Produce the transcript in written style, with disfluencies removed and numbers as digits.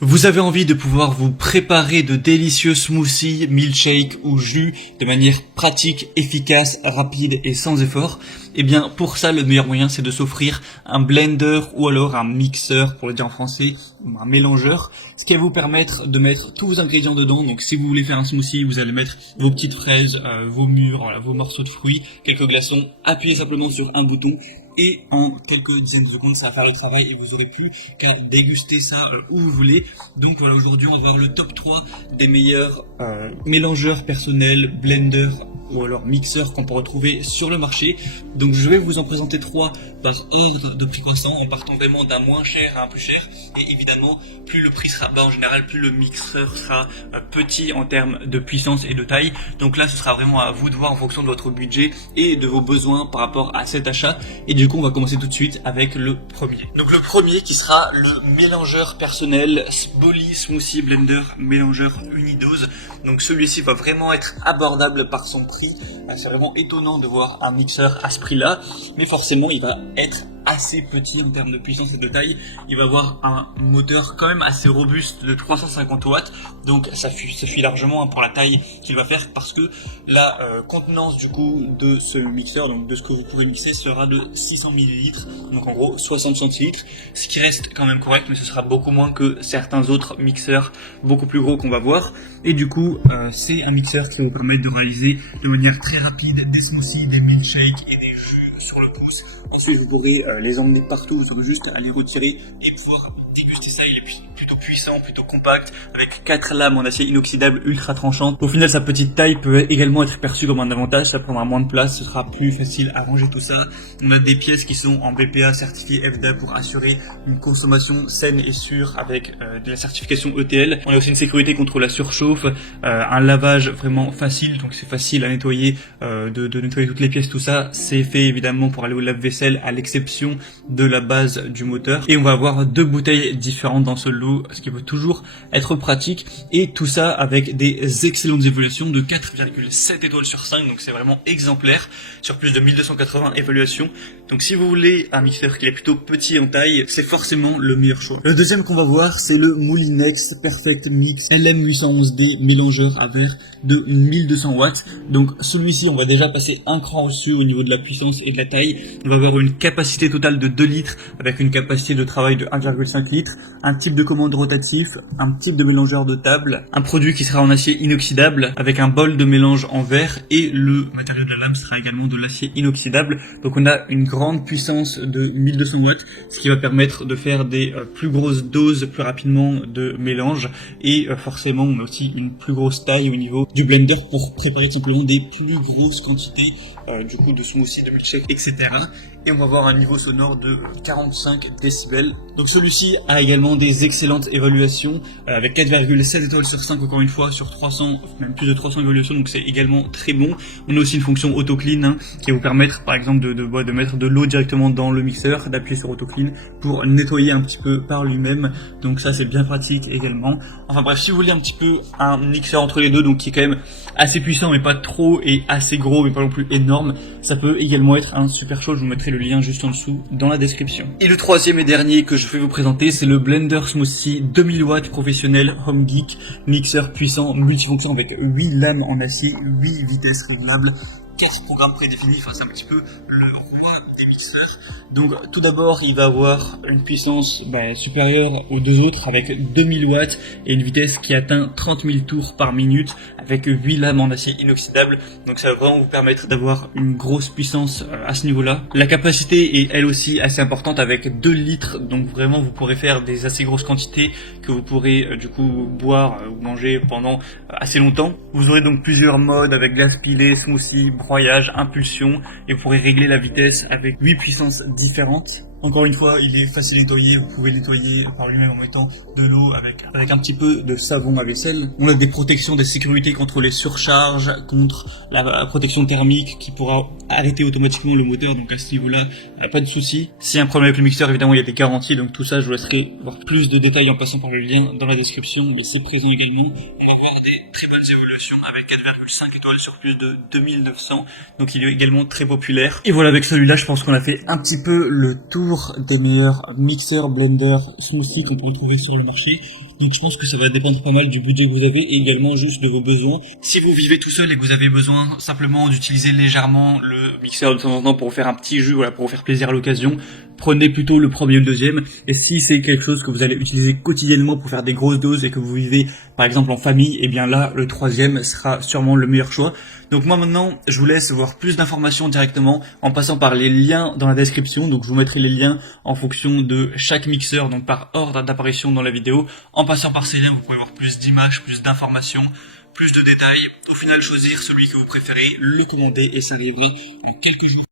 Vous avez envie de pouvoir vous préparer de délicieux smoothies, milkshakes ou jus de manière pratique, efficace, rapide et sans effort? Eh bien, pour ça, le meilleur moyen, c'est de s'offrir un blender ou alors un mixeur, pour le dire en français, ou un mélangeur, ce qui va vous permettre de mettre tous vos ingrédients dedans. Donc, si vous voulez faire un smoothie, vous allez mettre vos petites fraises, vos mûres, voilà, vos morceaux de fruits, quelques glaçons, appuyez simplement sur un bouton et en quelques dizaines de secondes, ça va faire le travail et vous aurez plus qu'à déguster ça où vous voulez. Donc voilà, aujourd'hui on va voir le top 3 des meilleurs mélangeurs personnels, blenders ou alors mixeurs qu'on peut retrouver sur le marché. Donc je vais vous en présenter 3 par ordre de prix croissant, en partant vraiment d'un moins cher à un plus cher. Et évidemment, plus le prix sera bas en général, plus le mixeur sera petit en termes de puissance et de taille. Donc là, ce sera vraiment à vous de voir en fonction de votre budget et de vos besoins par rapport à cet achat. Et du coup, on va commencer tout de suite avec le premier. Donc le premier qui sera le mélangeur personnel Bolly Smoothie Blender Mélangeur Unidose. Donc celui-ci va vraiment être abordable par son prix. C'est vraiment étonnant de voir un mixeur à ce prix-là, mais forcément il va être assez petit en termes de puissance et de taille. Il va avoir un moteur quand même assez robuste de 350 watts, donc ça suffit largement pour la taille qu'il va faire, parce que la contenance du coup de ce mixeur, donc de ce que vous pouvez mixer, sera de 600 ml, donc en gros 60 centilitres, ce qui reste quand même correct, mais ce sera beaucoup moins que certains autres mixeurs beaucoup plus gros qu'on va voir. Et du coup c'est un mixeur qui va vous permettre de réaliser de manière très rapide des smoothies, des milkshakes et des jus sur le pouce. Ensuite, vous pourrez les emmener partout, vous aurez juste à les retirer et pouvoir déguster ça. Il est plutôt puissant, plutôt compact, avec 4 lames en acier inoxydable ultra tranchantes. Au final, sa petite taille peut également être perçue comme un avantage, ça prendra moins de place, ce sera plus facile à ranger tout ça. On a des pièces qui sont en BPA certifié FDA pour assurer une consommation saine et sûre avec de la certification ETL. On a aussi une sécurité contre la surchauffe, un lavage vraiment facile, donc c'est facile à nettoyer, de nettoyer toutes les pièces, tout ça. C'est fait évidemment pour aller au lave-vaisselle, à l'exception de la base du moteur. Et on va avoir 2 bouteilles différentes dans ce lot, ce qui peut toujours être pratique. Et tout ça avec des excellentes évaluations de 4,7 étoiles sur 5, donc c'est vraiment exemplaire, sur plus de 1280 évaluations. Donc si vous voulez un mixeur qui est plutôt petit en taille, c'est forcément le meilleur choix. Le deuxième qu'on va voir, c'est le Moulinex Perfect Mix LM811D mélangeur à verre de 1200 watts. Donc celui-ci, on va déjà passer un cran au-dessus au niveau de la puissance et de la taille. On va avoir une capacité totale de 2 litres avec une capacité de travail de 1,5 litres, un type de commande rotatif, un type de mélangeur de table, un produit qui sera en acier inoxydable avec un bol de mélange en verre, et le matériau de la lame sera également de l'acier inoxydable. Donc on a une grande puissance de 1200 watts, ce qui va permettre de faire des plus grosses doses plus rapidement de mélange, et forcément on a aussi une plus grosse taille au niveau du blender pour préparer simplement des plus grosses quantités du coup de smoothie, de milkshake, etc. Et on va avoir un niveau sonore de 45 décibels. Donc celui-ci a également des excellentes évaluations avec 4,7 étoiles sur 5, encore une fois, sur 300, même plus de 300 évaluations, donc c'est également très bon. On a aussi une fonction auto clean qui va vous permettre par exemple de mettre de l'eau directement dans le mixeur, d'appuyer sur auto clean pour nettoyer un petit peu par lui-même, donc ça c'est bien pratique également. Enfin bref, si vous voulez un petit peu un mixeur entre les deux, donc qui est quand même assez puissant mais pas trop, et assez gros mais pas non plus énorme, ça peut également être un super choix. Je vous mettrai le lien juste en dessous dans la description. Et le troisième et dernier que je vais vous présenter, c'est le Blender Smoothie 2000 watts professionnel Home Geek, mixeur puissant multifonction avec 8 lames en acier, 8 vitesses réglables, 4 programmes prédéfinis. Enfin, c'est un petit peu le roi des mixeurs. Donc tout d'abord, il va avoir une puissance supérieure aux deux autres avec 2000 watts et une vitesse qui atteint 30 000 tours par minute avec 8 lames en acier inoxydable. Donc ça va vraiment vous permettre d'avoir une grosse puissance à ce niveau-là. La capacité est elle aussi assez importante avec 2 litres, donc vraiment vous pourrez faire des assez grosses quantités que vous pourrez du coup boire ou manger pendant assez longtemps. Vous aurez donc plusieurs modes avec glace pilée, smoothie, broyage, impulsion, et vous pourrez régler la vitesse avec 8 puissances différentes. Encore une fois, il est facile à nettoyer, vous pouvez nettoyer par lui-même en mettant de l'eau avec un petit peu de savon à vaisselle. On a des protections, des sécurités contre les surcharges, contre la protection thermique qui pourra arrêter automatiquement le moteur, donc à ce niveau-là, pas de souci. S'il y a un problème avec le mixeur, évidemment il y a des garanties, donc tout ça je vous laisserai voir plus de détails en passant par le lien dans la description, mais c'est présent également. On va avoir des très bonnes évolutions avec 4,5 étoiles sur plus de 2900, donc il est également très populaire. Et voilà, avec celui-là je pense qu'on a fait un petit peu le tour des meilleurs mixeurs, blenders, smoothies qu'on peut retrouver sur le marché. Donc je pense que ça va dépendre pas mal du budget que vous avez et également juste de vos besoins. Si vous vivez tout seul et que vous avez besoin simplement d'utiliser légèrement le mixeur de temps en temps pour faire un petit jus, voilà, pour vous faire plaisir à l'occasion, prenez plutôt le premier ou le deuxième. Et si c'est quelque chose que vous allez utiliser quotidiennement pour faire des grosses doses et que vous vivez par exemple en famille, et bien là le troisième sera sûrement le meilleur choix. Donc moi maintenant je vous laisse voir plus d'informations directement en passant par les liens dans la description. Donc je vous mettrai les liens en fonction de chaque mixeur, donc par ordre d'apparition dans la vidéo. En passant par ces liens vous pouvez voir plus d'images, plus d'informations, plus de détails. Au final choisir celui que vous préférez, le commander et ça arrivera en quelques jours.